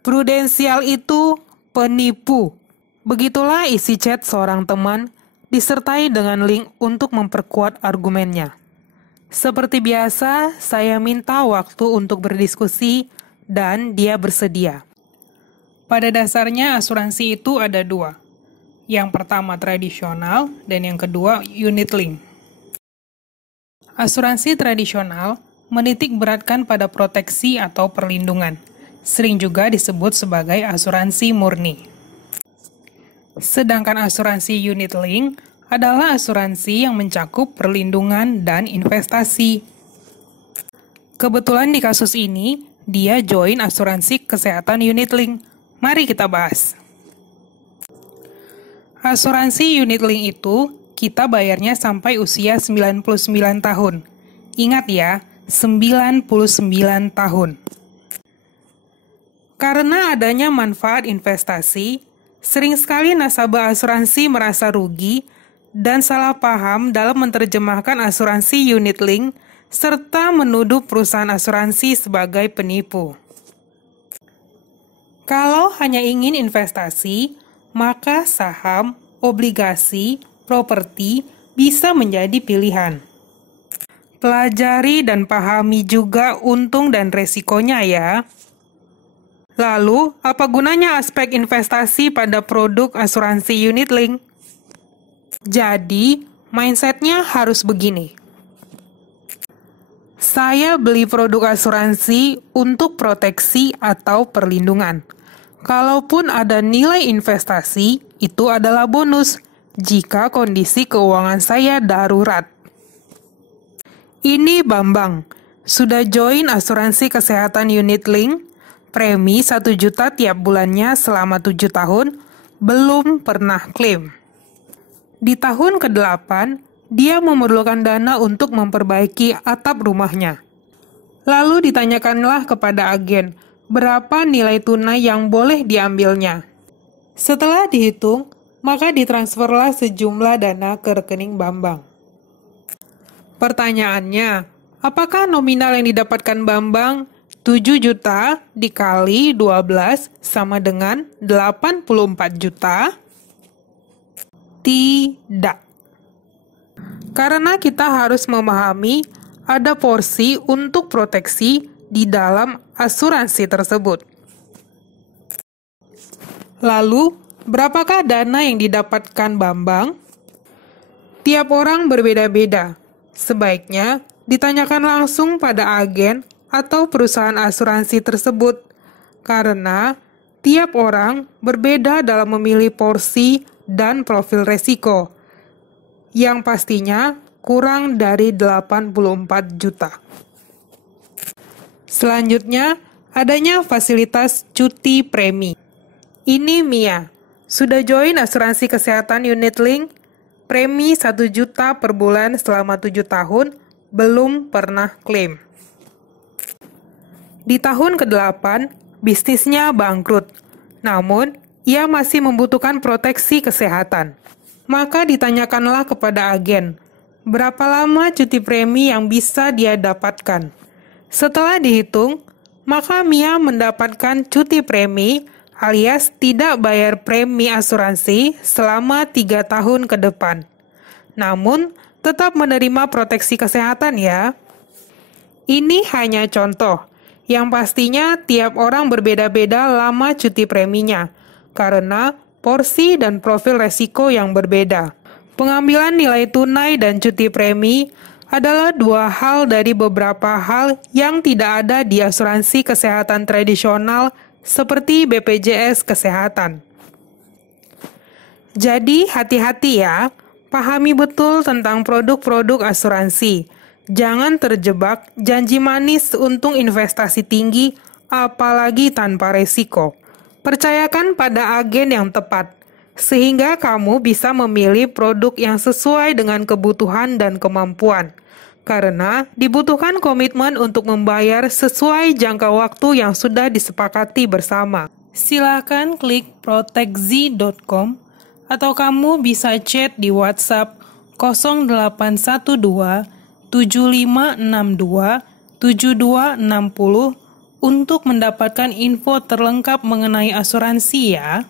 Prudensial itu penipu. Begitulah isi chat seorang teman, disertai dengan link untuk memperkuat argumennya. Seperti biasa, saya minta waktu untuk berdiskusi dan dia bersedia. Pada dasarnya asuransi itu ada dua. Yang pertama tradisional dan yang kedua unit link. Asuransi tradisional menitik beratkan pada proteksi atau perlindungan. Sering juga disebut sebagai asuransi murni. Sedangkan asuransi unit link adalah asuransi yang mencakup perlindungan dan investasi. Kebetulan di kasus ini, dia join asuransi kesehatan unit link. Mari kita bahas. Asuransi unit link itu kita bayarnya sampai usia 99 tahun. Ingat ya, 99 tahun. Karena adanya manfaat investasi, sering sekali nasabah asuransi merasa rugi dan salah paham dalam menerjemahkan asuransi unit link serta menuduh perusahaan asuransi sebagai penipu. Kalau hanya ingin investasi, maka saham, obligasi, properti bisa menjadi pilihan. Pelajari dan pahami juga untung dan resikonya ya. Lalu, apa gunanya aspek investasi pada produk asuransi unit link? Jadi, mindsetnya harus begini. Saya beli produk asuransi untuk proteksi atau perlindungan. Kalaupun ada nilai investasi, itu adalah bonus jika kondisi keuangan saya darurat. Ini Bambang, sudah join asuransi kesehatan unit link, premi 1 juta tiap bulannya selama 7 tahun, belum pernah klaim. Di tahun ke-8, dia memerlukan dana untuk memperbaiki atap rumahnya. Lalu ditanyakanlah kepada agen, berapa nilai tunai yang boleh diambilnya. Setelah dihitung, maka ditransferlah sejumlah dana ke rekening Bambang. Pertanyaannya, apakah nominal yang didapatkan Bambang 7 juta dikali 12 sama dengan 84 juta? Tidak. Karena kita harus memahami ada porsi untuk proteksi di dalam asuransi tersebut. Lalu, berapakah dana yang didapatkan Bambang? Tiap orang berbeda-beda. Sebaiknya ditanyakan langsung pada agen atau perusahaan asuransi tersebut, karena tiap orang berbeda dalam memilih porsi dan profil resiko, yang pastinya kurang dari 84 juta. Selanjutnya, adanya fasilitas cuti premi. Ini Mia, sudah join asuransi kesehatan unit link, premi 1 juta per bulan selama 7 tahun, belum pernah klaim. Di tahun ke-8, bisnisnya bangkrut. Namun, ia masih membutuhkan proteksi kesehatan. Maka ditanyakanlah kepada agen, berapa lama cuti premi yang bisa dia dapatkan. Setelah dihitung, maka Mia mendapatkan cuti premi alias tidak bayar premi asuransi selama 3 tahun ke depan. Namun, tetap menerima proteksi kesehatan ya. Ini hanya contoh. Yang pastinya tiap orang berbeda-beda lama cuti preminya, karena porsi dan profil resiko yang berbeda. Pengambilan nilai tunai dan cuti premi adalah dua hal dari beberapa hal yang tidak ada di asuransi kesehatan tradisional seperti BPJS Kesehatan. Jadi hati-hati ya, pahami betul tentang produk-produk asuransi. Jangan terjebak janji manis untung investasi tinggi, apalagi tanpa resiko. Percayakan pada agen yang tepat, sehingga kamu bisa memilih produk yang sesuai dengan kebutuhan dan kemampuan. Karena dibutuhkan komitmen untuk membayar sesuai jangka waktu yang sudah disepakati bersama. Silakan klik protectz.com atau kamu bisa chat di WhatsApp 0812 7562 7260 Untuk mendapatkan info terlengkap mengenai asuransi ya,